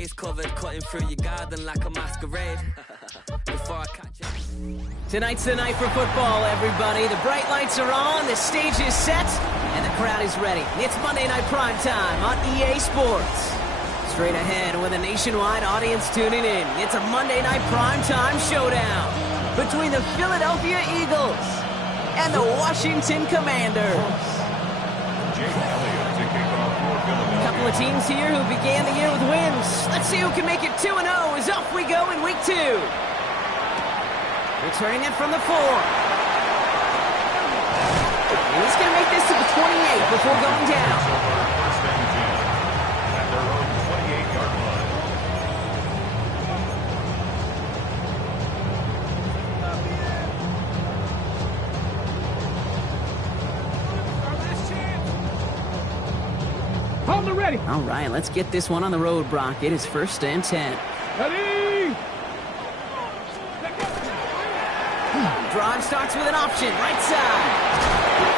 face covered, cutting through your garden like a masquerade. Before I catch you. Tonight's the night for football, everybody. The bright lights are on, the stage is set, and the crowd is ready. It's Monday Night Primetime on EA Sports. Straight ahead with a nationwide audience tuning in. It's a Monday Night Primetime showdown between the Philadelphia Eagles and the Washington Commanders. A couple of teams here who began the year with wins. Let's see who can make it 2-0 as off we go in week 2. Returning it from the 4. And he's going to make this to the 28 before going down. Ready. All right, let's get this one on the road, Brock. It is 1st and 10. Ready. Drive starts with an option, right side.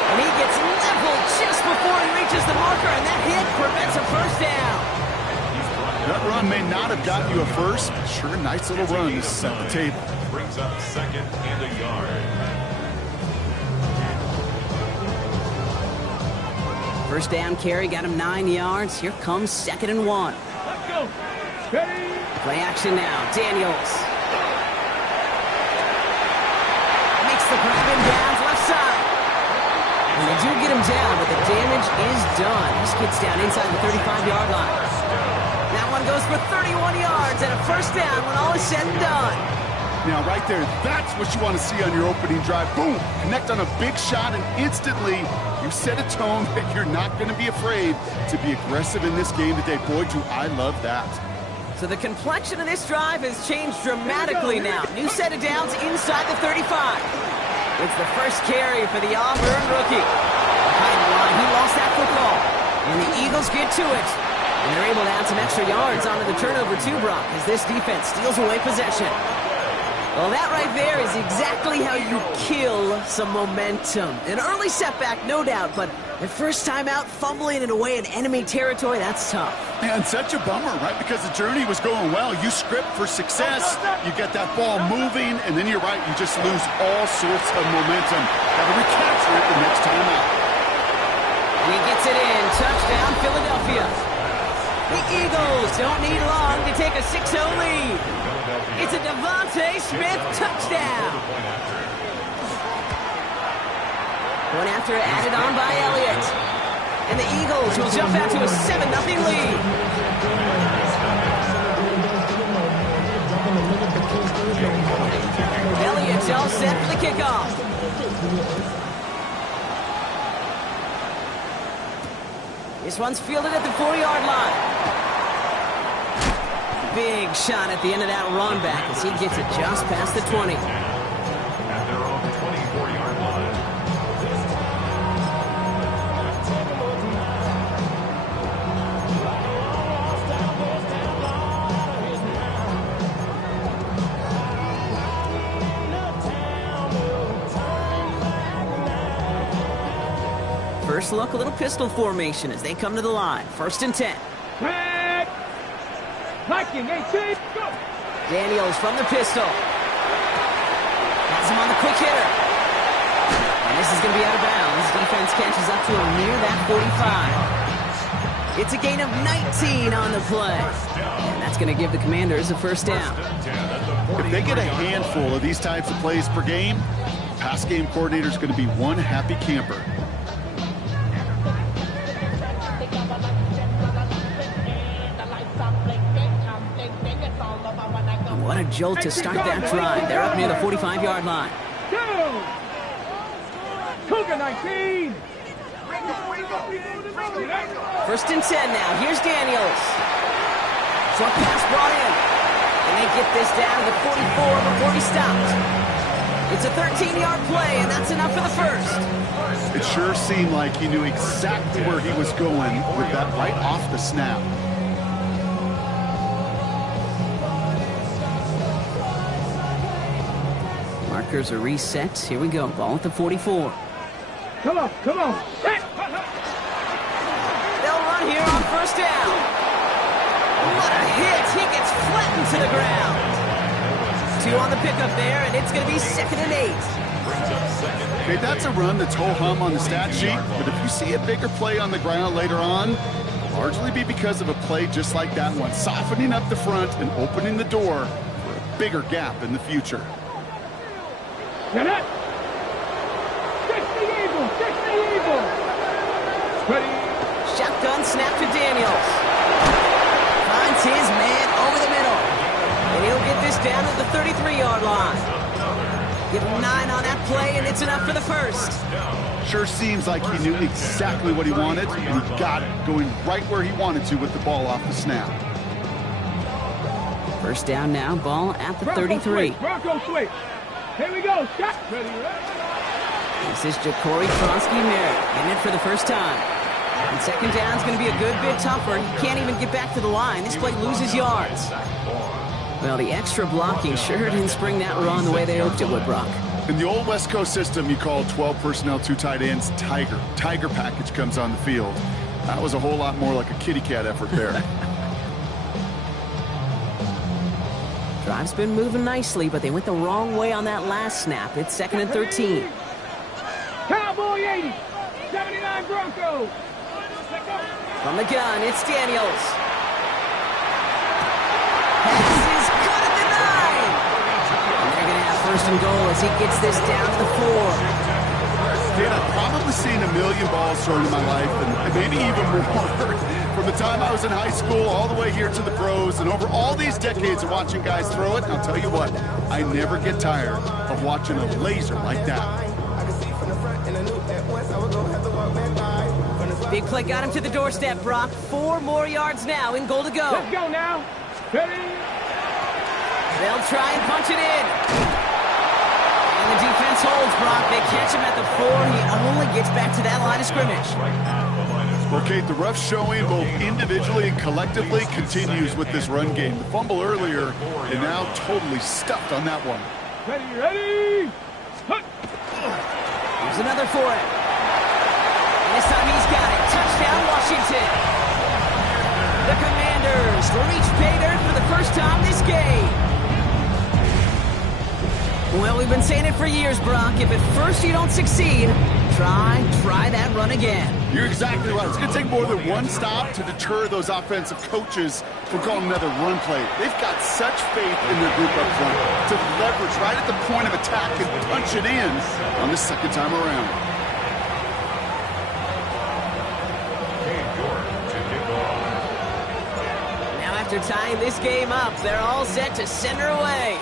And he gets leveled just before he reaches the marker, and that hit prevents a first down. That run may not have gotten you a first, but sure, nice little run to set the table. Brings up 2nd and a yard. First down carry got him 9 yards. Here comes 2nd and 1. Let's go. Ready. Play action now. Daniels. Makes the grab inbounds left side. And they do get him down, but the damage is done. This gets down inside the 35-yard line. That one goes for 31 yards and a first down when all is said and done. Now, right there, that's what you want to see on your opening drive. Boom! Connect on a big shot, and instantly you set a tone that you're not going to be afraid to be aggressive in this game today. Boy, do I love that. So the complexion of this drive has changed dramatically now. New set of downs inside the 35. It's the first carry for the Auburn rookie. Behind the line, he lost that football. And the Eagles get to it. And they're able to add some extra yards onto the turnover too, Brock, as this defense steals away possession. Well, that right there is exactly how you kill some momentum. An early setback, no doubt, but the first time out, fumbling it away in enemy territory, that's tough. And such a bummer, right? Because the journey was going well. You script for success, you get that ball moving, and then you're right, you just lose all sorts of momentum. Got to recapture it the next time out. And he gets it in. Touchdown, Philadelphia. The Eagles don't need long to take a 6-0 lead. It's a Devontae Smith touchdown. One after added on by Elliott. And the Eagles will jump out to a 7-0 lead. Elliott's all set for the kickoff. This one's fielded at the 4-yard line. Big shot at the end of that run back as he gets it just past the 20. At their own 24-yard line. First look, a little pistol formation as they come to the line. 1st and 10. Hiking, 18, go! Daniels from the pistol. Has him on the quick hitter. And this is going to be out of bounds. Defense catches up to him near that 45. It's a gain of 19 on the play. And that's going to give the Commanders a first down. If they get a handful of these types of plays per game, pass game coordinator is going to be one happy camper. What a jolt to start that drive. They're up near the 45-yard line. Cougar 19. 1st and 10 now. Here's Daniels. Short pass brought in. And they get this down to the 44 before he stopped. It's a 13-yard play, and that's enough for the first. It sure seemed like he knew exactly where he was going with that right off the snap. Markers are reset. Here we go. Ball at the 44. Come on, come on. They'll run here on 1st down. What a hit. He gets flattened to the ground. 2 on the pickup there, and it's going to be 2nd and 8. Okay, that's a run that's ho-hum on the stat sheet, but if you see a bigger play on the ground later on, it'll largely be because of a play just like that one, softening up the front and opening the door for a bigger gap in the future. Get it. 60 Eagle. 60 Eagle. Ready. Shotgun snap to Daniels. Finds his man over the middle. And he'll get this down to the 33-yard line. Give him 9 on that play, and it's enough for the first. Sure seems like he knew exactly what he wanted, and he got it, going right where he wanted to with the ball off the snap. First down now, ball at the 33. Bronco switch. Here we go. Shot. Ready. This is Ja'Cory Tronsky-Merritt getting it for the first time. And second down's going to be a good bit tougher. He can't even get back to the line. This play loses yards. Well, the extra blocking sure didn't spring that run the way they hoped it would, Brock. In the old West Coast system, you call 12 personnel, 2 tight ends, Tiger. Tiger package comes on the field. That was a whole lot more like a kitty cat effort there. Drive's been moving nicely, but they went the wrong way on that last snap. It's 2nd and 13. Cowboy 80. 79 Broncos. From the gun, it's Daniels. Pass is good at the 9. And they're going to have 1st and goal as he gets this down to the 4. Dan, I've probably seen a million balls thrown in my life, and maybe even more. From the time I was in high school all the way here to the pros, and over all these decades of watching guys throw it, and I'll tell you what, I never get tired of watching a laser like that. Big play got him to the doorstep, Brock. 4 more yards now in goal to go. Let's go now. Ready. They'll try and punch it in. And the defense holds, Brock. They catch him at the 4. He only gets back to that line of scrimmage. Well, Kate, the rough showing both individually and collectively continues with this run game. The fumble earlier, and now totally stuffed on that one. Ready, ready. Hut. Here's another for him. And this time he's got it. Touchdown, Washington. The Commanders reach pay dirt for the first time this game. Well, we've been saying it for years, Brock. If at first you don't succeed, try that run again. You're exactly right. It's going to take more than one stop to deter those offensive coaches from calling another run play. They've got such faith in their group up front to leverage right at the point of attack and punch it in on the second time around. Now after tying this game up, they're all set to send her away.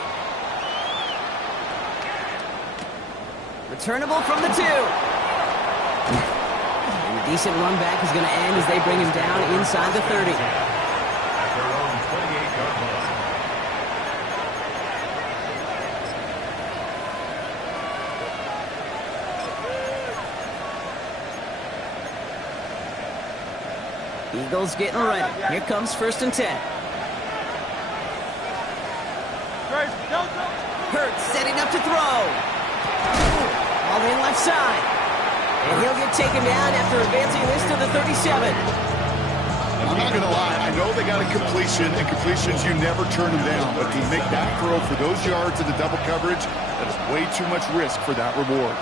Returnable from the 2. And a decent run back is going to end as they bring him down inside the 30. Eagles getting ready. Here comes 1st and 10. Hurts setting up to throw. All in left side. And he'll get taken down after advancing this to the 37. I'm not going to lie. I know they got a completion, and completions, you never turn them down. But to make that throw for those yards in the double coverage, that is way too much risk for that reward.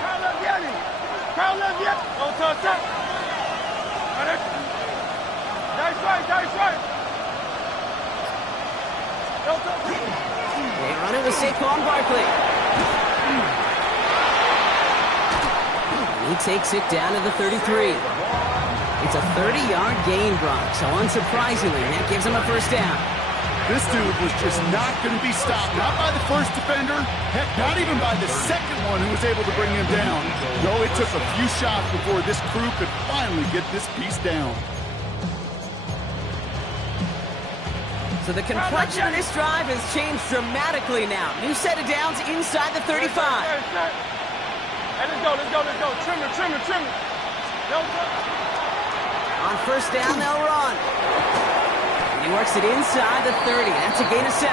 They run it with Saquon Barkley. He takes it down to the 33. It's a 30-yard gain, Brock, so unsurprisingly, that gives him a first down. This dude was just not going to be stopped, not by the first defender, heck, not even by the second one who was able to bring him down. No, it took a few shots before this crew could finally get this piece down. So the complexion of this drive has changed dramatically now. New set of downs inside the 35. Hey, let's go. Trim it. On first down, they'll run. And he works it inside the 30. That's a gain of 7.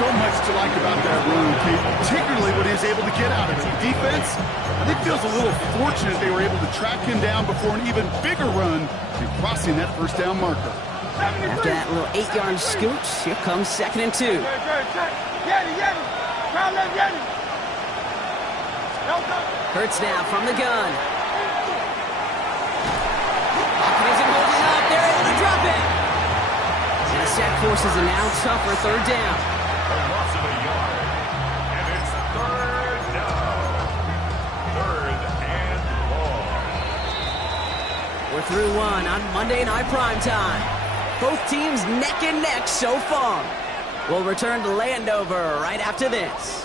So much to like about that run, Pete, particularly what he was able to get out of it. Defense, I think feels a little fortunate they were able to track him down before an even bigger run and crossing that first down marker. After that little 8-yard scooch, here comes 2nd and 2. Hurts now from the gun. Pocket isn't holding up. They're able to drop it. And the sack forces a now tougher 3rd down. A loss of a yard. And it's 3rd down. 3rd and long. We're through one on Monday Night Primetime. Both teams neck and neck so far. We'll return to Landover right after this.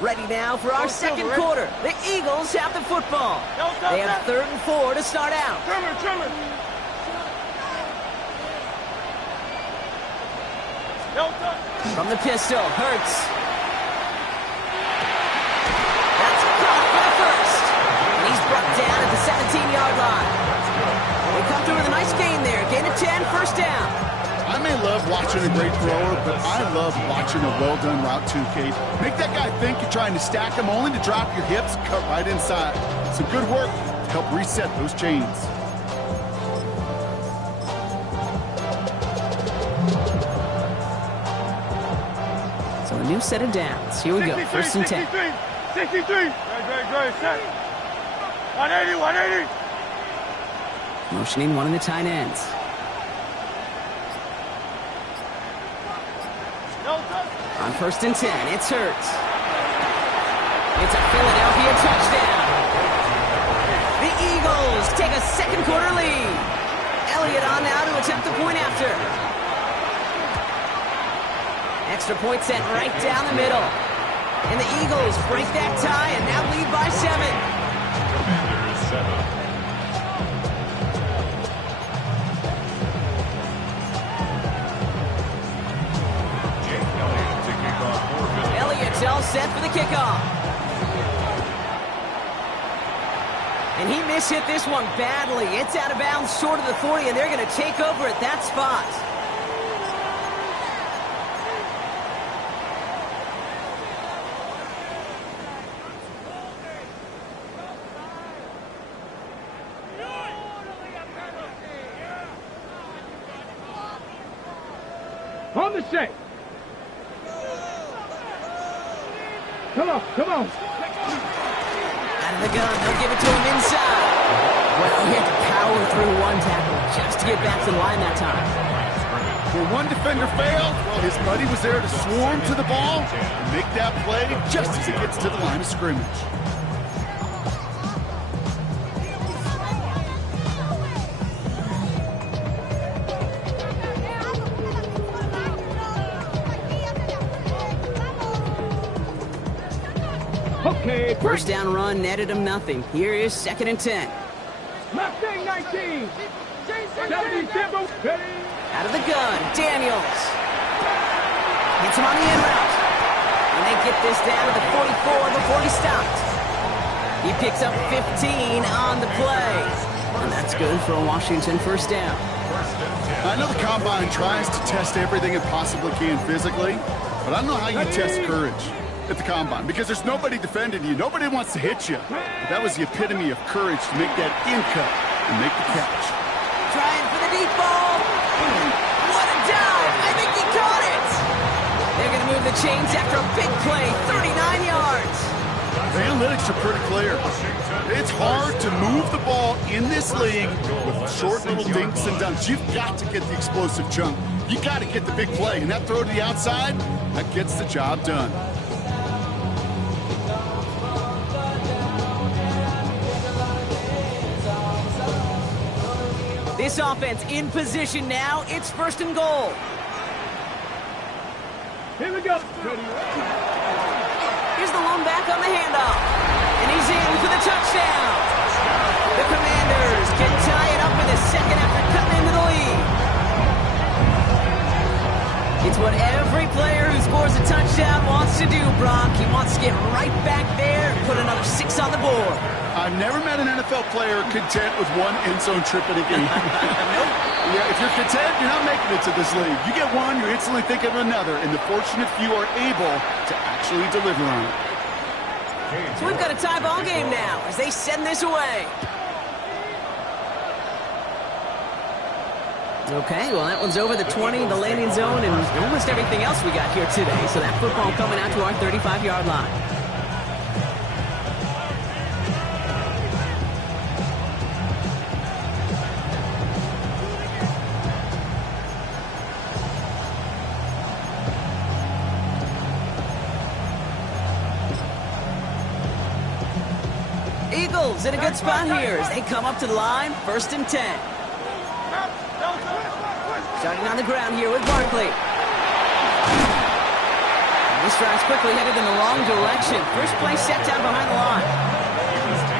Ready now for our 2nd quarter. The Eagles have the football. They have 3rd and 4 to start out. Trimmer. From the pistol, Hurts. That's caught for the 1st. And he's brought down at the 17-yard line. They come through with a nice gain there. Gain of 10, 1st down. I may love watching a great thrower, but I love watching a well-done route too, Kate. Make that guy think you're trying to stack him, only to drop your hips, cut right inside. Some good work to help reset those chains. So a new set of downs. Here we go, 1st and 10. 63. Great. Set. 180. Motioning one of the tight ends. On 1st and 10, it's Hurts. It's a Philadelphia touchdown. The Eagles take a 2nd quarter lead. Elliott on now to attempt the point after. Extra point set right down the middle. And the Eagles break that tie and now lead by 7. Commanders 7. Elliott's all set for the kickoff. And he mishit this one badly. It's out of bounds short of the 40, and they're going to take over at that spot. On the set. Come on. Out of the gun, they'll give it to him inside. Well, he had to power through one tackle just to get back to the line that time. Where one defender failed, well, his buddy was there to swarm to the ball and make that play just as it gets to the line of scrimmage. Okay, 1st down run netted him nothing. Here is 2nd and 10. Mustang 19. 70 tempo. Ready. Out of the gun, Daniels. Hits him on the in route. And they get this down to the 44 before he stopped. He picks up 15 on the play. And that's good for a Washington 1st down. I know the Combine tries to test everything it possibly can physically, but I don't know how you test courage at the Combine, because there's nobody defending you. Nobody wants to hit you. But that was the epitome of courage to make that in cut and make the catch. Trying for the deep ball. What a dive. I think he caught it. They're going to move the chains after a big play, 39 yards. The analytics are pretty clear. It's hard to move the ball in this league with short little dinks and dunks. You've got to get the explosive chunk. You got to get the big play. And that throw to the outside, that gets the job done. This offense in position now. It's 1st and goal. Here we go. Here's the lone back on the handoff. And he's in for the touchdown. The Commanders can tie it up in a second after cutting into the lead. It's what every player who scores a touchdown wants to do, Brock. He wants to get right back there and put another 6 on the board. I've never met an NFL player content with one end zone trip in a game. Nope. Yeah, if you're content, you're not making it to this league. You get one, you're instantly thinking of another, and the fortunate few are able to actually deliver on it. So we've got a tie ball game now as they send this away. Okay, well, that one's over the 20, the landing zone, and almost everything else we got here today. So that football coming out to our 35-yard line. Eagles in a good spot here as they come up to the line, 1st and 10. Starting on the ground here with Barkley. This drive's quickly headed in the wrong direction. First play set down behind the line.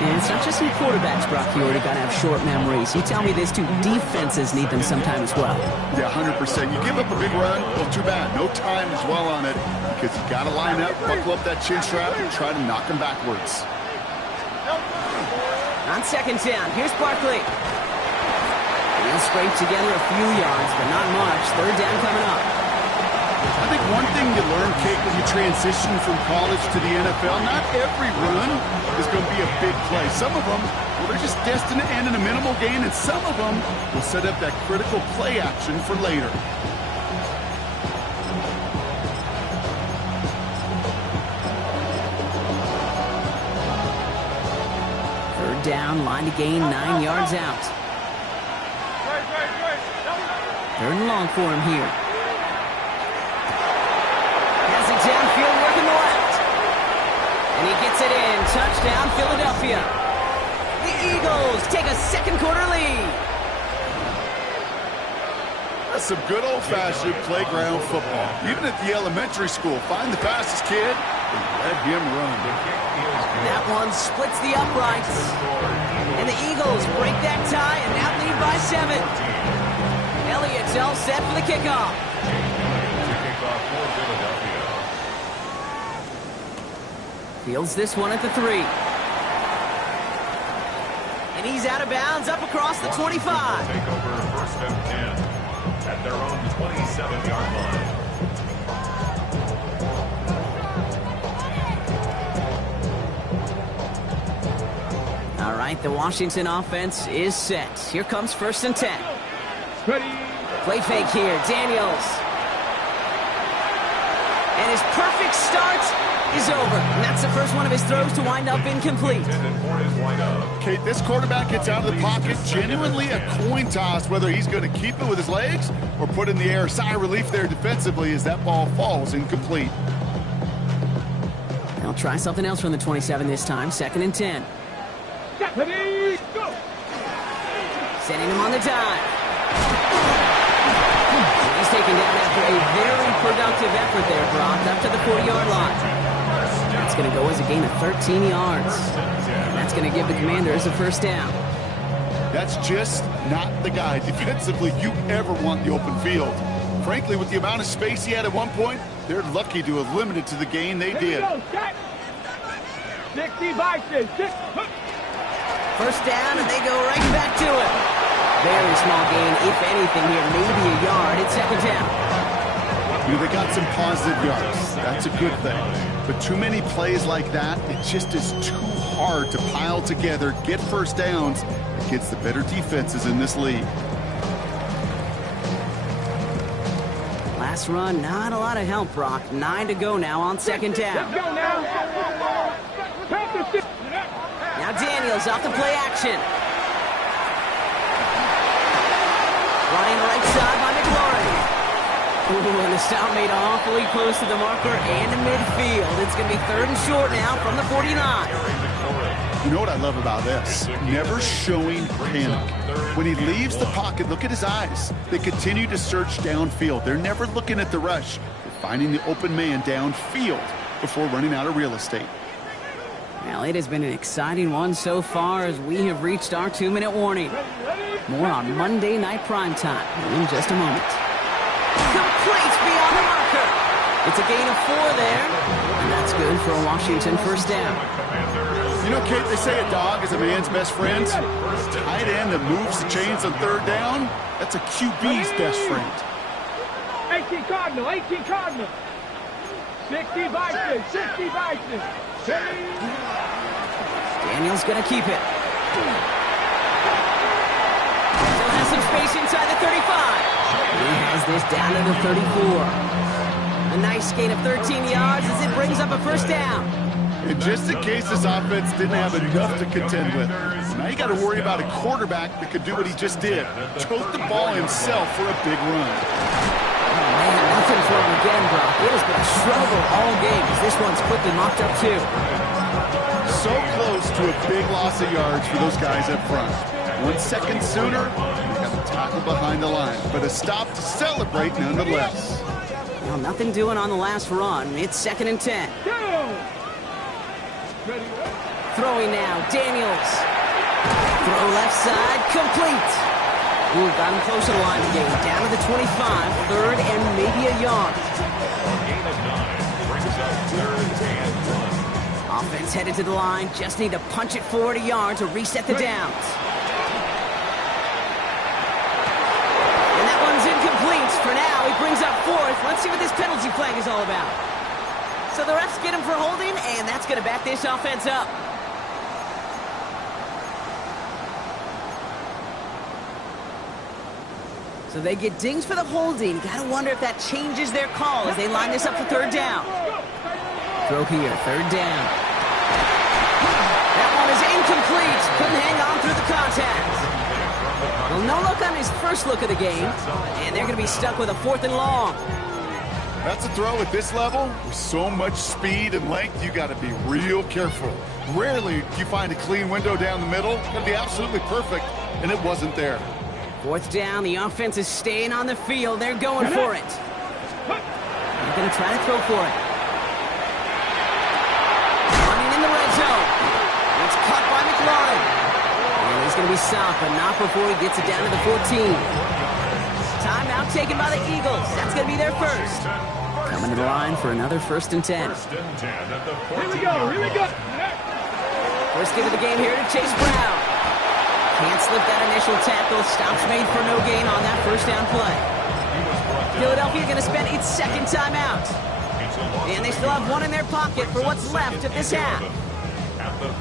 And it's not just some quarterbacks, Brock. You already got to have short memories. You tell me this too. Defenses need them sometime as well. Yeah, 100%. You give up a big run, well, too bad. No time to dwell on it because you got to line up, buckle up that chin strap, and try to knock them backwards. On 2nd down, here's Barkley. He'll scrape together a few yards, but not much. 3rd down coming up. I think one thing you learn, Kate, when you transition from college to the NFL, not every run is going to be a big play. Some of them, well, they're just destined to end in a minimal gain, and some of them will set up that critical play action for later. Down, line to gain, 9 yards out. 3rd and long for him here. Has it downfield, working the left. And he gets it in. Touchdown, Philadelphia. The Eagles take a 2nd quarter lead. That's some good old-fashioned playground football. Even at the elementary school, find the fastest kid and let him run. That one splits the uprights. And the Eagles break that tie and now lead by 7. Elliott's all set for the kickoff. Fields this one at the 3. And he's out of bounds up across the 25. Take over 1st and 10 at their own 27-yard line. All right, the Washington offense is set. Here comes 1st and 10. Ready. Play fake here, Daniels. And his perfect start is over. And that's the first one of his throws to wind up incomplete. Kate, this quarterback gets out of the pocket, genuinely a coin toss whether he's going to keep it with his legs or put in the air. Sigh of relief there defensively as that ball falls incomplete. They'll try something else from the 27 this time, 2nd and 10. Ready, go. Sending him on the dive. He's taken down after a very productive effort there, Brock, up to the 40-yard line. That's going to go as a gain of 13 yards. And that's going to give the Commanders a 1st down. That's just not the guy defensively you ever want the open field. Frankly, with the amount of space he had at one point, they're lucky to have limited to the gain they did. 60 boxes. 1st down, and they go right back to it. Very small gain, if anything here, maybe a yard. It's 2nd down. You know, they got some positive yards. That's a good thing. But too many plays like that, it just is too hard to pile together, get 1st downs against the better defenses in this league. Last run, not a lot of help, Brock. 9 to go now on 2nd down. Let's go now. Now Daniels off the play action. Running right side by McLaurin. Ooh, and the stop made awfully close to the marker and in midfield. It's going to be 3rd and short now from the 49. You know what I love about this? Never showing panic. When he leaves the pocket, look at his eyes. They continue to search downfield. They're never looking at the rush. They're finding the open man downfield before running out of real estate. Well, it has been an exciting one so far as we have reached our 2-minute warning. More on Monday Night Primetime in just a moment. Complete complete beyond the marker. It's a gain of 4 there, and that's good for a Washington first down. You know, Kate, they say a dog is a man's best friend. Tight end that moves the chains on third down, that's a QB's best friend. 18 Cardinal, 18 Cardinal. 60 Vikings, 60 Vikings. Daniels going to keep it. Still has some space inside the 35. He has this down to the 34. A nice gain of 13 yards as it brings up a first down. And just in case this offense didn't have enough to contend with, now you got to worry about a quarterback that could do what he just did. Tote the ball himself for a big run. Man, nothing for him again, Brock. It has been a struggle all game as this one's quickly mopped up too. So close to a big loss of yards for those guys up front. 1 second sooner, they got the tackle behind the line. But a stop to celebrate nonetheless. Well, nothing doing on the last run. It's 2nd and 10. Throwing now, Daniels. Throw left side, complete. Ooh, got him close to the line of the game. Down to the 25, 3rd and maybe a yard. Gain of 9 brings up 3rd and 1. Offense headed to the line. Just need to punch it forward a yard to reset the downs. And that one's incomplete. For now, he brings up 4th. Let's see what this penalty flag is all about. So the refs get him for holding, and that's going to back this offense up. So they get dings for the holding. Got to wonder if that changes their call as they line this up for 3rd down. Throw here, 3rd down. That one is incomplete. Couldn't hang on through the contact. Well, no look on his first look of the game, and they're going to be stuck with a 4th and long. That's a throw at this level. With so much speed and length, you got to be real careful. Rarely do you find a clean window down the middle. It's going to be absolutely perfect, and it wasn't there. 4th down, the offense is staying on the field. They're going for it. They're going to try to throw for it. Running in the red zone. It's caught by McLaurin. And he's going to be stopped, but not before he gets it down to the 14. Timeout taken by the Eagles. That's going to be their first. Coming to the line for another 1st and 10. 1st and 10 at the 14. Here we go, here we go. First give of the game here to Chase Brown. Can't slip that initial tackle. Stops made for no gain on that first down play. Philadelphia going to spend its 2nd timeout. And they still have one in their pocket for what's left of this half.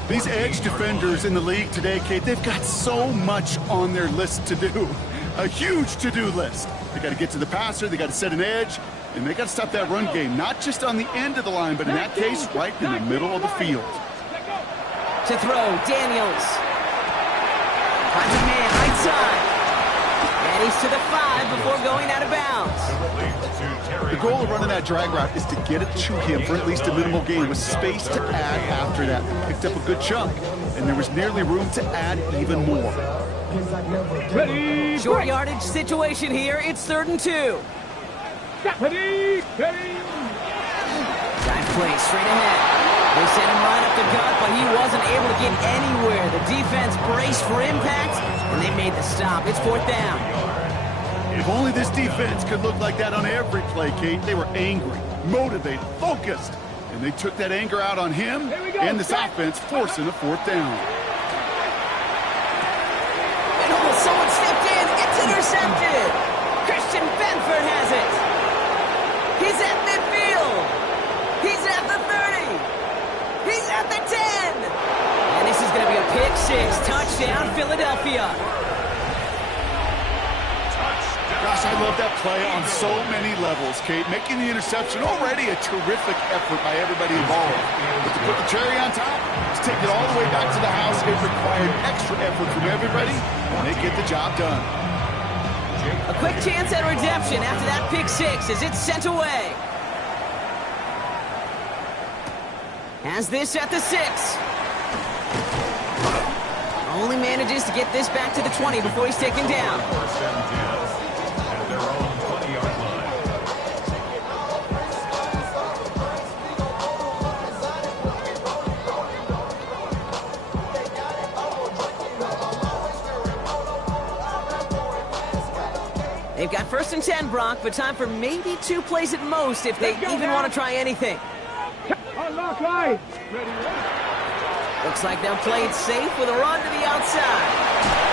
These edge defenders in the league today, Kate, they've got so much on their list to do. A huge to-do list. They got to get to the passer, they got to set an edge, and they got to stop that run game. Not just on the end of the line, but in that case, right in the middle of the field. To throw, Daniels. Finds a man right side. And he's to the 5 before going out of bounds. The goal of running that drag route is to get it to him for at least a minimal gain with space to add after that. Picked up a good chunk, and there was nearly room to add even more. Ready, Short yardage situation here. It's 3rd and 2. ready, ready. Dive play straight ahead. They sent him right up the gut, but he wasn't able to get anywhere. The defense braced for impact, and they made the stop. It's 4th down. If only this defense could look like that on every play, Kate. They were angry, motivated, focused, and they took that anger out on him and this offense, forcing a 4th down. And almost someone stepped in. It's intercepted. Christian Benford has it. He's at midfield. He's at the 30. He's at the 10. And this is going to be a pick 6. Touchdown, Philadelphia. Gosh, I love that play on so many levels, Kate. Making the interception, already a terrific effort by everybody involved. But to put the cherry on top, to take it all the way back to the house, it required extra effort from everybody, and they get the job done. A quick chance at redemption after that pick 6 as it's sent away. Has this at the 6. Only manages to get this back to the 20 before he's taken down. 1st and 10 at their own 20-yard line. They've got 1st and 10, Brock, but time for maybe 2 plays at most if they even want to try anything. Unlock line. Ready. Looks like they'll play it safe with a run to the outside.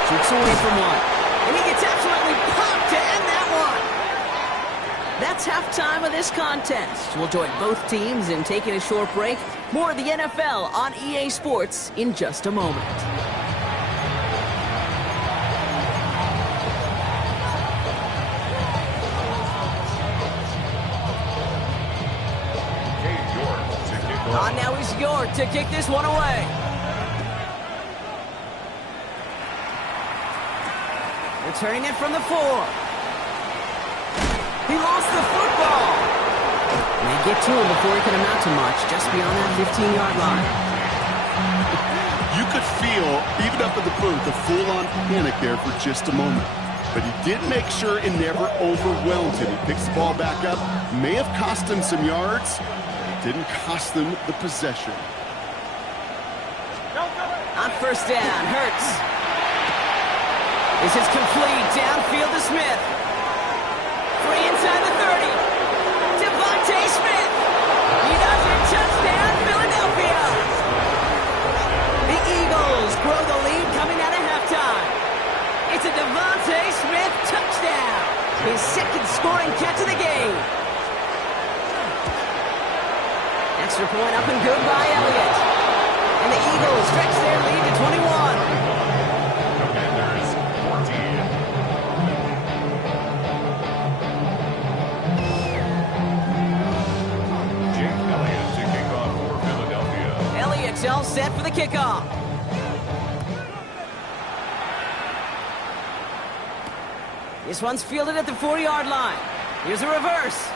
Shoots away from one. And he gets absolutely popped to end that one. That's halftime of this contest. We'll join both teams in taking a short break. More of the NFL on EA Sports in just a moment. Now is York to kick this one away. Returning it from the 4. He lost the football. And they get to him before he can amount to much, just beyond that 15-yard line. You could feel, even up at the booth, the full-on panic there for just a moment. But he did make sure it never overwhelmed him. He picks the ball back up. May have cost him some yards. Didn't cost them the possession. On 1st down, Hurts. This is complete. Downfield to Smith. Free inside the 30. Devontae Smith. He does it. Touchdown, Philadelphia. The Eagles grow the lead coming out of halftime. It's a Devontae Smith touchdown. His 2nd scoring catch of the game. Extra point up and good by Elliott. And the Eagles stretch their lead to 21. Commanders 14. Jake Elliott to kick off for Philadelphia. Elliott's all set for the kickoff. This one's fielded at the 4-yard line. Here's a reverse.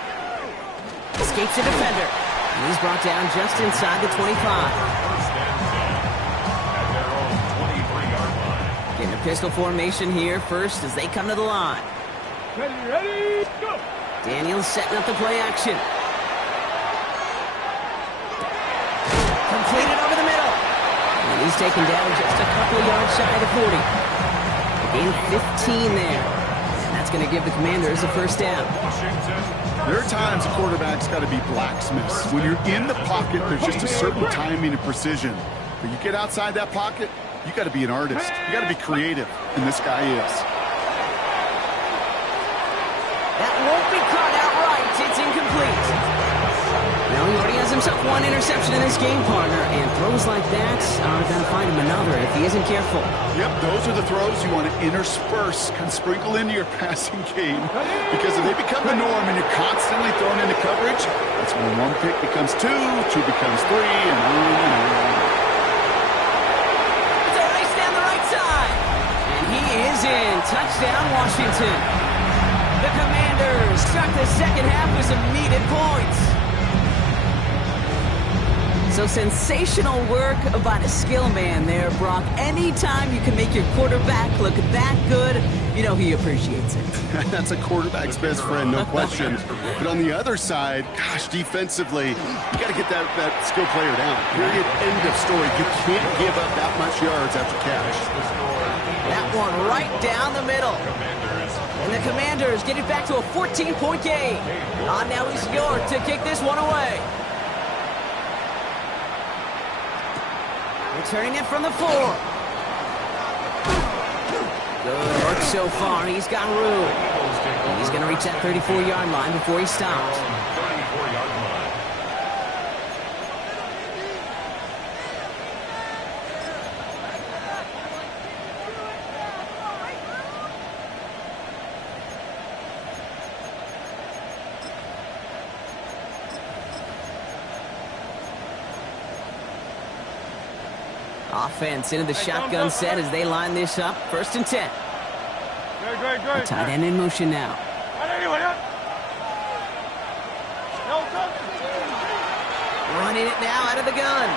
Escapes the defender. And he's brought down just inside the 25. 1st and 10 at their own 23-yard line. Getting a pistol formation here first as they come to the line. Ready, go. Daniels setting up the play action. Completed over the middle. And he's taken down just a couple of yards shy of the 40. A gain of 15 there. And that's going to give the Commanders a 1st down. There are times a quarterback's got to be blacksmiths. When you're in the pocket, there's just a certain timing and precision. But you get outside that pocket, you got to be an artist. You got to be creative, and this guy is. That won't be caught outright. It's incomplete. Now he already has himself 1 interception in this game, partner, and throws like that are going to find him another if he isn't careful. Yep, those are the throws you want to intersperse, kind of sprinkle into your passing game, because if they become the norm and you're constantly thrown into coverage, that's when 1 pick becomes 2, 2 becomes 3, and on. It's a race down the right side. And he is in. Touchdown, Washington. The Commanders start the 2nd half with some needed points. So sensational work by the skill man there, Brock. Anytime you can make your quarterback look that good, you know he appreciates it. That's a quarterback's best friend, no question. But on the other side, gosh, defensively, you got to get that skill player down. Period. End of story. You can't give up that much yards after catch. That one right down the middle. And the Commanders get it back to a 14-point game. Now is York to kick this one away. Returning it from the 4. Good work so far. He's got room. And he's going to reach that 34-yard line before he stops. 34-yard line. Offense into the shotgun set as they line this up. 1st and 10. The tight end in motion now. Running it now out of the gun.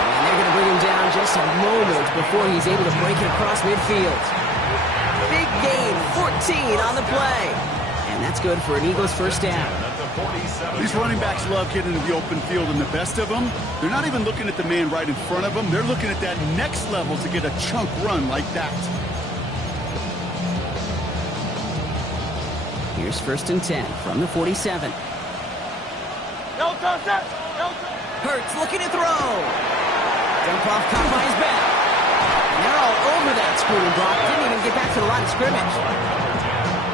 And they're going to bring him down just a moment before he's able to break it across midfield. Big gain, 14 on the play. And that's good for an Eagles 1st down. These running backs love getting into the open field, and the best of them, they're not even looking at the man right in front of them. They're looking at that next level to get a chunk run like that. Here's 1st and 10 from the 47. Hurts looking to throw. Dump off, caught by his back. And they're all over that screen block. Didn't even get back to the line of scrimmage.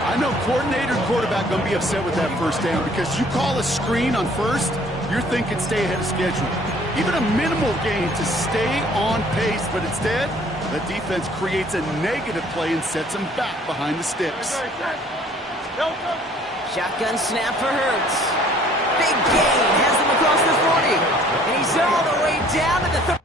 I know coordinator and quarterback going to be upset with that first down because you call a screen on first, you're thinking stay ahead of schedule. Even a minimal gain to stay on pace, but instead, the defense creates a negative play and sets them back behind the sticks. Shotgun snap for Hurts. Big gain, has them across the 40. And he's all the way down to the 30.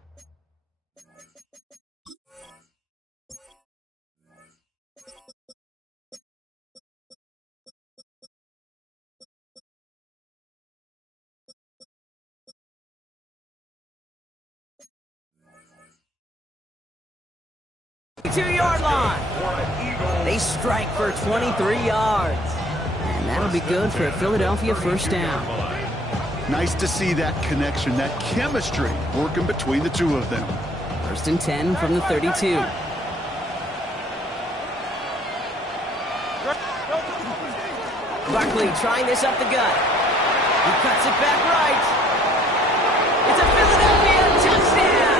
Two-yard line. They strike for 23 yards. And that'll be good for a Philadelphia first down. Nice to see that connection, that chemistry working between the two of them. 1st and 10 from the 32. Barkley trying this up the gut. He cuts it back right. It's a Philadelphia touchdown.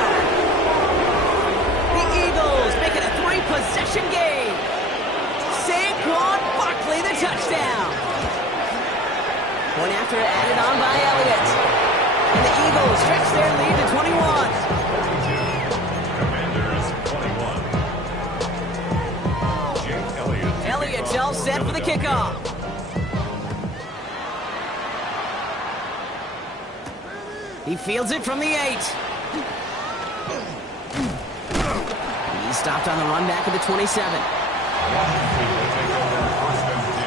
The Eagles make it a 3-possession game. Saquon Barkley the touchdown. Point after added on by Elliott. And the Eagles stretch their lead to 21. Commanders 21. Jake Elliott. Elliott's all set for the kickoff. He fields it from the 8. He's stopped on the run back of the 27. Washington will take over 1st and 10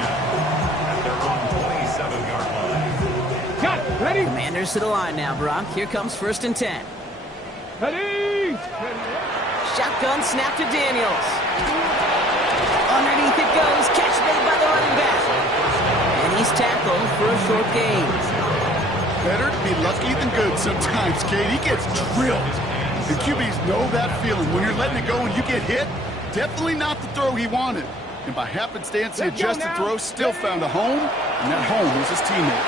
at their own 27-yard line. Cut. Ready? Commanders to the line now, Brock. Here comes 1st and 10. Ready. Shotgun snap to Daniels. Underneath it goes. Catch made by the running back. And he's tackled for a short gain. Better to be lucky than good sometimes, Kate. He gets drilled. The QBs know that feeling. When you're letting it go and you get hit, definitely not the throw he wanted. And by happenstance, the adjusted throw still found a home, and that home was his teammate.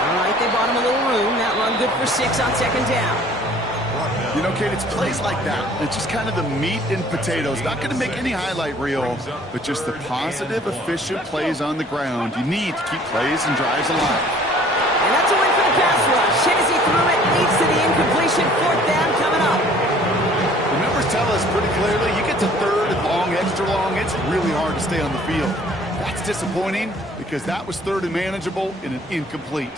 All right, they bought him a little room. That run good for 6 on 2nd down. You know, Kate, it's plays like that. It's just kind of the meat and potatoes. Not going to make any highlight reel, but just the positive, efficient plays on the ground. You need to keep plays and drives alive. And that's a win for the pass rush. Hit as he threw it, leads to the incompletion. 4th down coming up. The numbers tell us pretty clearly, you get to 3rd and long, extra long, it's really hard to stay on the field. That's disappointing because that was 3rd and manageable in an incomplete.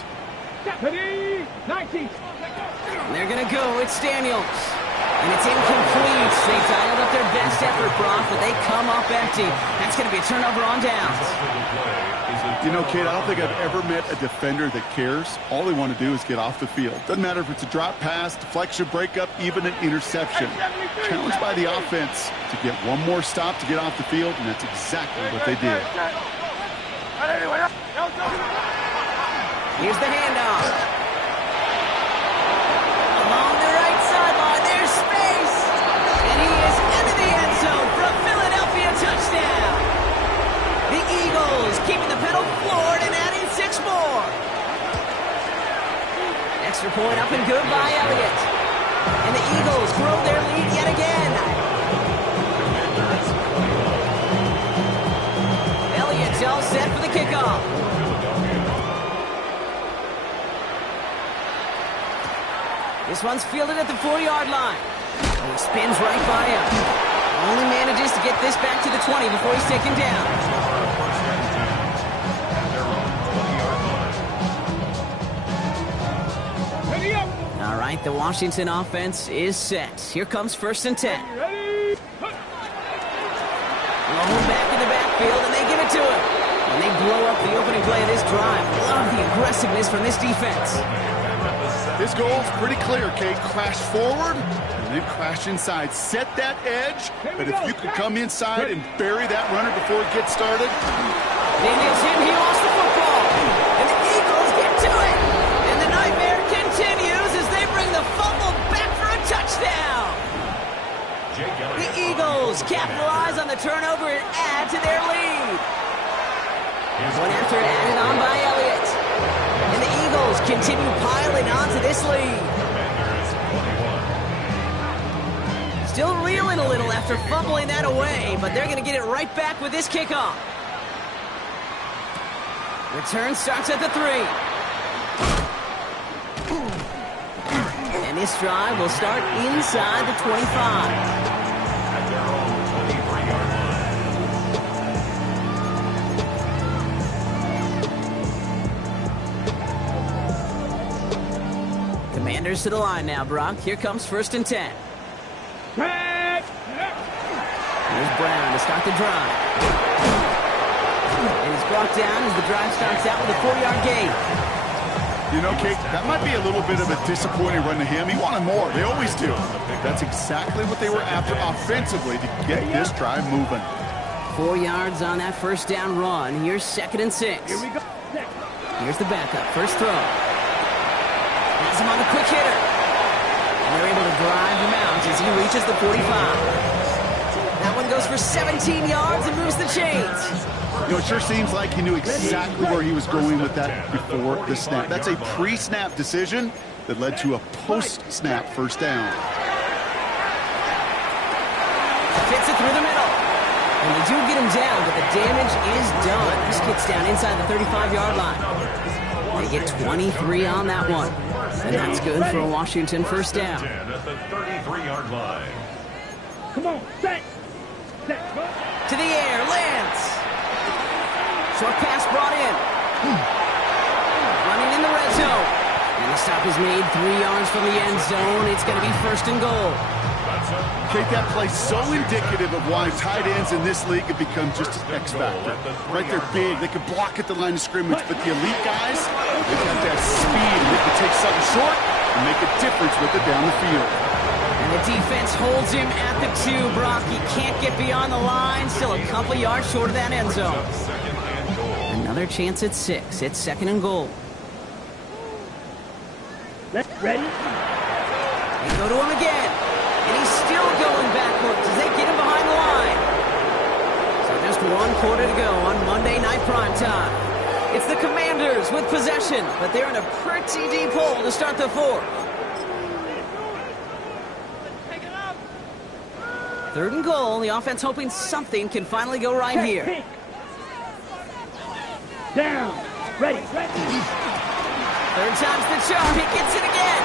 Ready. 19. And they're going to go. It's Daniels. And it's incomplete. They dialed up their best effort, Brock, but they come up empty. That's going to be a turnover on downs. You know, Kate, I don't think I've ever met a defender that cares. All they want to do is get off the field. Doesn't matter if it's a drop pass, deflection, breakup, even an interception. Challenged by the offense to get one more stop to get off the field, and that's exactly what they did. Here's the handoff. Along the right sideline, there's space. And he is into the end zone for a Philadelphia touchdown. The Eagles keeping the pedal floored and adding 6 more. Extra point up and good by Elliott. And the Eagles grow their lead yet again. Elliott's all set for the kickoff. This one's fielded at the 4-yard line. And he spins right by him. Only manages to get this back to the 20 before he's taken down. Ready up. All right, the Washington offense is set. Here comes 1st and 10. Ready. Rolling back in the backfield, and they give it to him. And they blow up the opening play of this drive. Love the aggressiveness from this defense. His goal's pretty clear, Kate. Crash forward and then crash inside. Set that edge, but if you could come inside and bury that runner before it gets started. Daniels hit, he lost the football. And the Eagles get to it. And the nightmare continues as they bring the fumble back for a touchdown. The Eagles capitalize on the turnover and add to their lead. continue piling onto this lead. Still reeling a little after fumbling that away, but they're going to get it right back with this kickoff. Return starts at the 3. And this drive will start inside the 25. At their own 23-yard line. Commanders to the line now, Brock. Here comes 1st and 10. Here's Brown to start the drive. And he's brought down as the drive starts out with a 4-yard gain. You know, Kate, that might be a little bit of a disappointing run to him. He wanted more. They always do. That's exactly what they were after offensively to get this drive moving. 4 yards on that 1st down run. Here's 2nd and 6. Here we go. Here's the backup. First throw. Has him on the quick hitter. And they're able to drive him out as he reaches the 45. That one goes for 17 yards and moves the chains. You know, it sure seems like he knew exactly where he was going with that before the snap. That's a pre-snap decision that led to a post-snap 1st down. Fits it through the middle. And they do get him down, but the damage is done. This kid's down inside the 35-yard line. They get 23 on that one. And that's good for a Washington 1st down. 10 at the 33-yard line. Come on, set. Set. Go. To the air, lands. Short pass brought in. Running in the red zone. And the stop is made 3 yards from the end zone. It's going to be 1st and goal. Kate, that play so indicative of why tight ends in this league have become just an X factor. Right, they're big. They can block at the line of scrimmage, but the elite guys, they've got that speed. They can take something short and make a difference with it down the field. And the defense holds him at the 2, Brock. He can't get beyond the line. Still a couple yards short of that end zone. Another chance at 6. It's 2nd and goal. Ready? They go to him again. And he's still going backwards as they get him behind the line. So just 1 quarter to go on Monday Night Primetime. It's the Commanders with possession, but they're in a pretty deep hole to start the 4th. 3rd and goal. The offense hoping something can finally go right here. Down. Ready. 3rd time's the charm. He gets it again.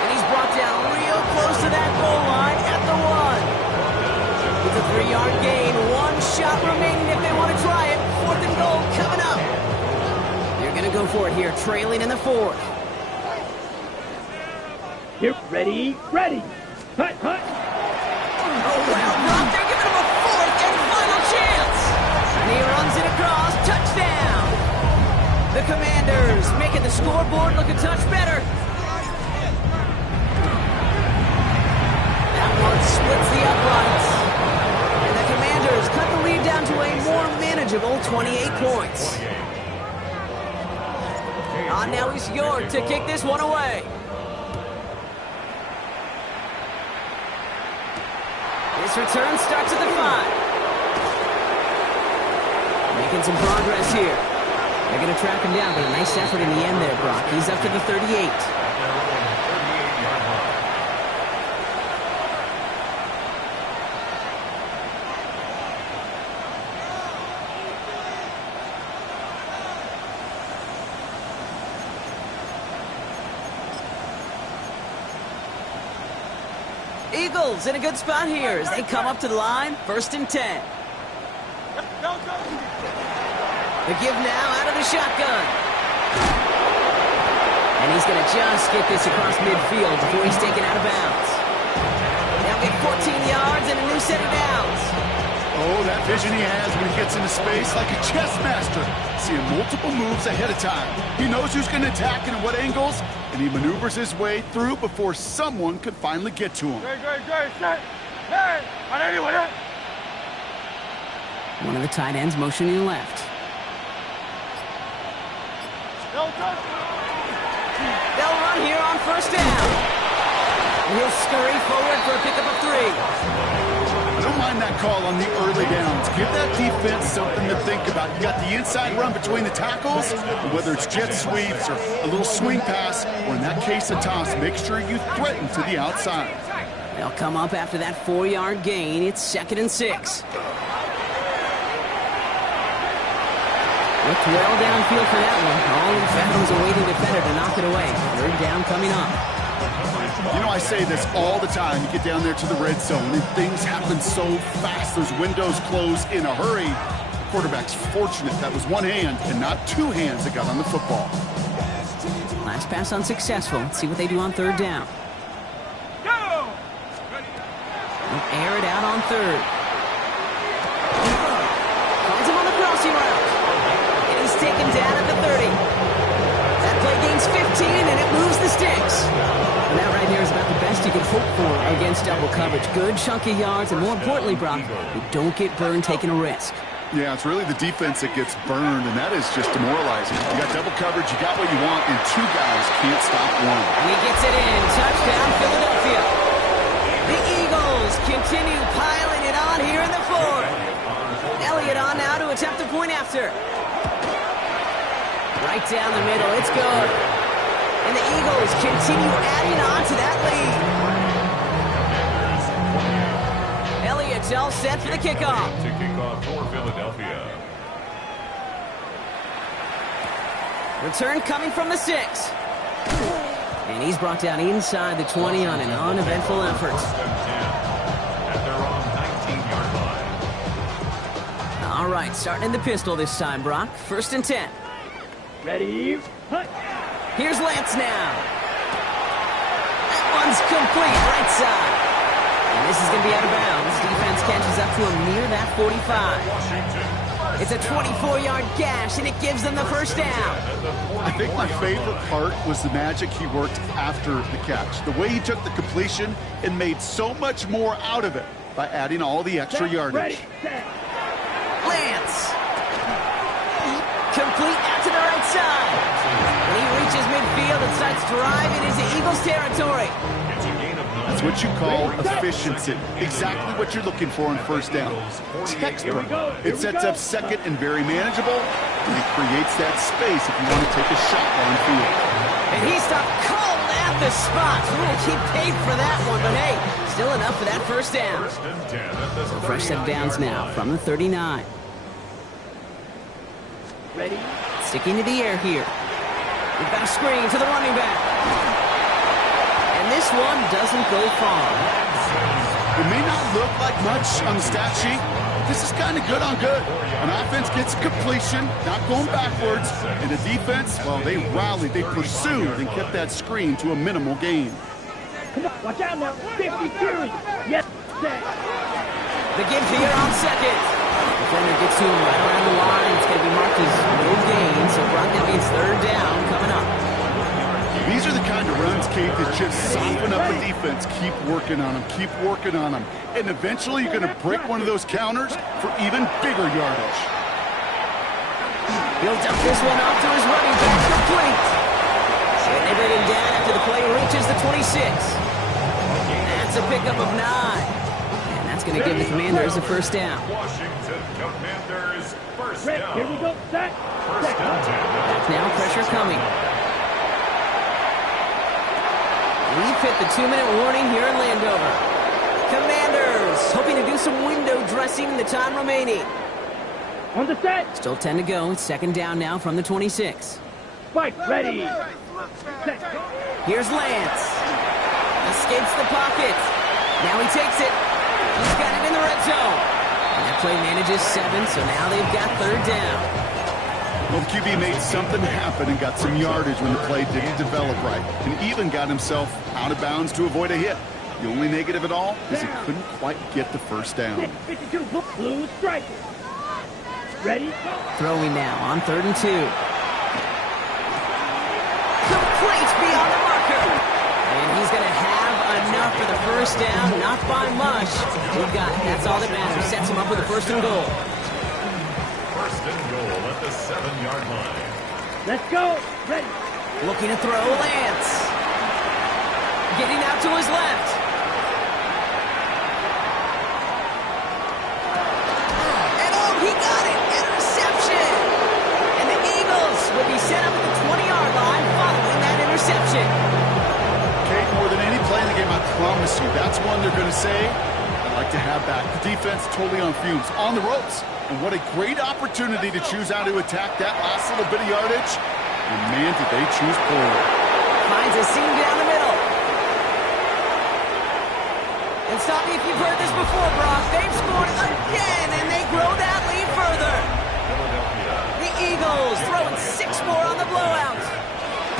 And he's brought down real close to that goal line at the 1. With a 3-yard gain, 1 shot remaining if they want to try it. 4th and goal coming up. They're going to go for it here, trailing in the 4th. Here. Ready. Hut. Oh, well, Brock, they're giving him a 4th and final chance. And he runs it across. Touchdown. The Commanders making the scoreboard look a touch better. That one splits the uprights. And the Commanders cut the lead down to a more manageable 28 points. Now he's York to kick this one away. This return starts at the 5. Making some progress here. They're going to track him down, but a nice effort in the end there, Brock. He's up to the 38. Eagles in a good spot here as they come up to the line. 1st and 10. The give now out of the shotgun. And he's going to just get this across midfield before he's taken out of bounds. Now get 14 yards and a new set of downs. Oh, that vision he has when he gets into space like a chess master, seeing multiple moves ahead of time. He knows who's going to attack and at what angles, and he maneuvers his way through before someone could finally get to him. One of the tight ends motioning left. They'll run here on 1st down. He'll scurry forward for a pickup of 3. I don't mind that call on the early downs. Give that defense something to think about. You got the inside run between the tackles, and whether it's jet sweeps or a little swing pass, or in that case, a toss, make sure you threaten to the outside. They'll come up after that 4-yard gain. It's 2nd and 6. Looked well downfield for that one. All in Phantom's a waiting defender to knock it away. 3rd down coming up. You know, I say this all the time. You get down there to the red zone, and things happen so fast. Those windows close in a hurry. The quarterback's fortunate that was one hand and not two hands that got on the football. Last pass unsuccessful. Let's see what they do on 3rd down. They'll air it out on 3rd. Finds him on the crossing route. It is taken down at the 30. That play gains 15, and it moves the sticks. And that right there is about the best you can hope for against double coverage. Good chunky yards, and more importantly, Brock, you don't get burned taking a risk. Yeah, it's really the defense that gets burned, and that is just demoralizing. You got double coverage, you got what you want, and two guys can't stop one. And he gets it in. Touchdown, Philadelphia. The Eagles continue piling it on here in the 4th. Elliott on now to attempt the point after. Right down the middle, it's good. And the Eagles continue adding on to that lead. Elliott's all set for the kickoff. To kick off for Philadelphia. Return coming from the 6. And he's brought down inside the 20 on an uneventful effort. At their own 19-yard line. All right, starting in the pistol this time, Brock. 1st and 10. Ready? Here's Lance now. That one's complete, right side. And this is going to be out of bounds. Defense catches up to him near that 45. It's a 24-yard gash, and it gives them the 1st down. I think my favorite part was the magic he worked after the catch. The way he took the completion and made so much more out of it by adding all the extra yardage. Lance. Complete out to the right side. When he reaches midfield and starts driving into Eagles territory. That's what you call efficiency. Exactly what you're looking for on 1st down. Textbook. It sets up 2nd and very manageable, and it creates that space if you want to take a shot downfield. And he stopped cold at the spot. We will keep paid for that one, but hey, still enough for that 1st down. So fresh set of downs now from the 39. Ready? Sticking to the air here. We've got a screen to the running back. And this one doesn't go far. It may not look like much on the stat sheet, but this is kind of good on good. An offense gets completion, not going backwards, and the defense, well, they rallied, they pursued, and kept that screen to a minimal gain. Come on, watch out now. 50 series. Yes, set. The give here on 2nd. Defender gets to him right around the line. It's going to be marked as no gain, so Brock, that means 3rd down coming up. These are the kind of runs, Kate, that just soften up the defense. Keep working on them, keep working on them. And eventually you're going to break one of those counters for even bigger yardage. He'll dump this one off to his running back, complete. And they bring him down after the play reaches the 26. That's a pickup of 9. And that's going to give the Commanders a 1st down. Washington Commanders 1st Ready? down. Here we go. Set. First and 10. Back now, pressure coming. We've hit the 2-minute warning here in Landover. Commanders hoping to do some window dressing in the time remaining. On the set. Still 10 to go. It's 2nd down now from the 26. Spike. Ready. Set. Here's Lance. Escapes the pocket. Now he takes it. He's got it in the red zone. And that play manages 7, so now they've got 3rd down. Well, the QB made something happen and got some yardage when the play didn't develop right, and even got himself out of bounds to avoid a hit. The only negative at all is he couldn't quite get the 1st down. 52 blue strike. Ready? Throwing now on 3rd and 2. Complete beyond the marker. And he's going to have enough for the 1st down, not by much. He got it. That's all that matters. Sets him up with a 1st and goal. 1st and goal at the 7-yard line. Let's go. Ready. Looking to throw, Lance. Getting out to his left. interception. Kate, more than any play in the game, I promise you, that's one they're going to say, I'd like to have back. The defense totally on fumes, on the ropes. And what a great opportunity to choose how to attack that last little bit of yardage. And man, did they choose poorly. Finds a seam down the middle. And stop me if you've heard this before, Brock. They've scored again, and they grow that lead further. The Eagles throwing 6 more on the blowout.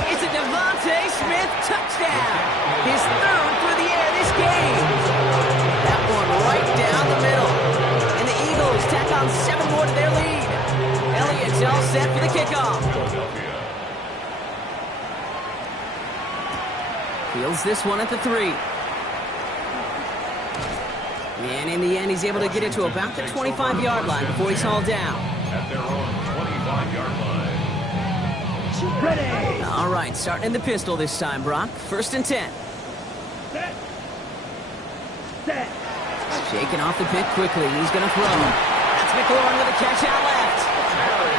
It's a Devontae Smith touchdown. His 3rd through the air this game. That one right down the middle. And the Eagles tack on 7 more to their lead. Elliott's all set for the kickoff. Fields this one at the 3. And in the end, he's able to get it to about the 25-yard line before he's hauled down. At their own 25-yard line. Ready. All right, starting in the pistol this time, Brock. 1st and 10. Set. Set. Shaking off the pick quickly. He's going to throw. That's McLaurin with a catch out left.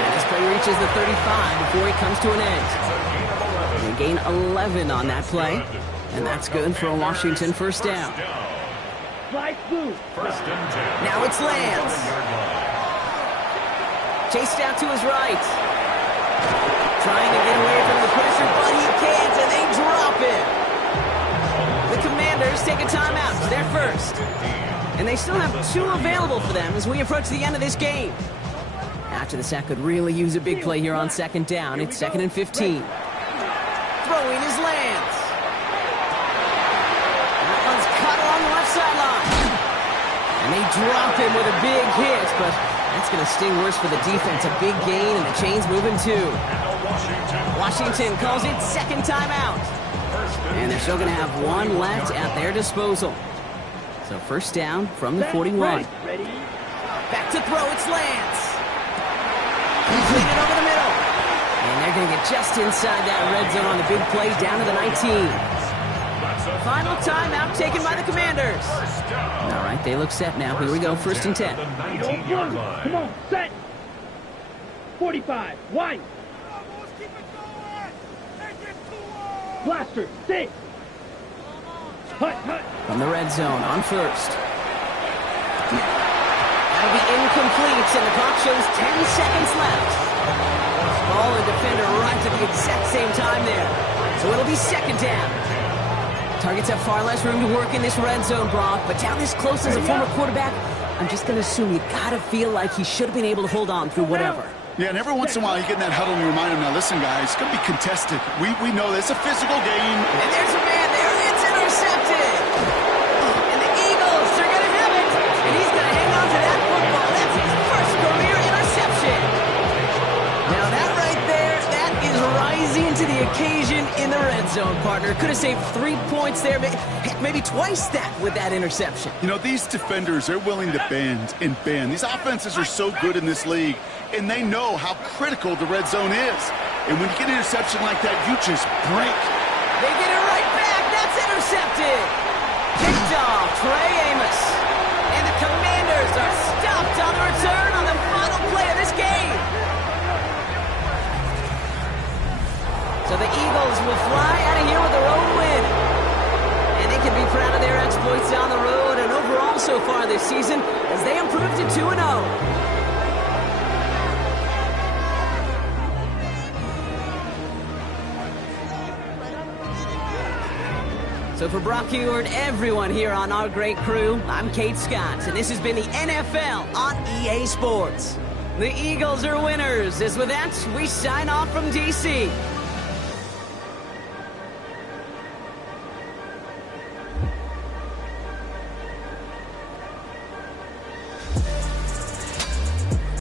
And this play reaches the 35 before he comes to an end. They gain 11 on that play. And that's good for a Washington 1st down. Fly through. 1st and 10. Now it's Lance. Chased out to his right. Trying to get away from the pressure, but he can't, and they drop him. The Commanders take a timeout. It's their 1st. And they still have 2 available for them as we approach the end of this game. After the sack could really use a big play here on 2nd down. It's 2nd and 15. Throwing is Lance. That one's cut along the left sideline. And they drop him with a big hit, but that's going to sting worse for the defense. A big gain, and the chain's moving too. Washington calls it 2nd timeout. And they're still going to have 1 left at their disposal. So 1st down from the 41. Ready. Back to throw, it's Lance. Completed over the middle. And they're going to get just inside that red zone on the big play down to the 19. Final timeout taken by the Commanders. All right, they look set now. Here we go, 1st and 10. Come on, set. 45, wide. Blaster, stay. Hut, hut. From the red zone on 1st. That'll be incomplete, and the clock shows 10 seconds left. Ball and defender right at the exact same time there. So it'll be 2nd down. Targets have far less room to work in this red zone, Brock, but down this close as a former quarterback, I'm just going to assume you got to feel like he should have been able to hold on through whatever. Yeah, and every once in a while you get in that huddle and you remind him, now listen, guys, it's going to be contested. We know this. It's a physical game. And there's a man there. It's intercepted. And the Eagles are going to have it. And he's going to hang on to that football. That's his 1st career interception. Now that right there, that is rising to the occasion in the red zone, partner. Could have saved 3 points there, maybe twice that with that interception. You know, these defenders, they're willing to bend and bend. These offenses are so good in this league, and they know how critical the red zone is. And when you get an interception like that, you just break. They get it right back. That's intercepted. Picked off Trey Amos. And the Commanders are stopped on the return on the final play of this game. So the Eagles will fly out of here with a road win. And they can be proud of their exploits down the road and overall so far this season as they improved to 2-0. So for Brock Huard, everyone here on our great crew, I'm Kate Scott, and this has been the NFL on EA Sports. The Eagles are winners, as with that, we sign off from D.C.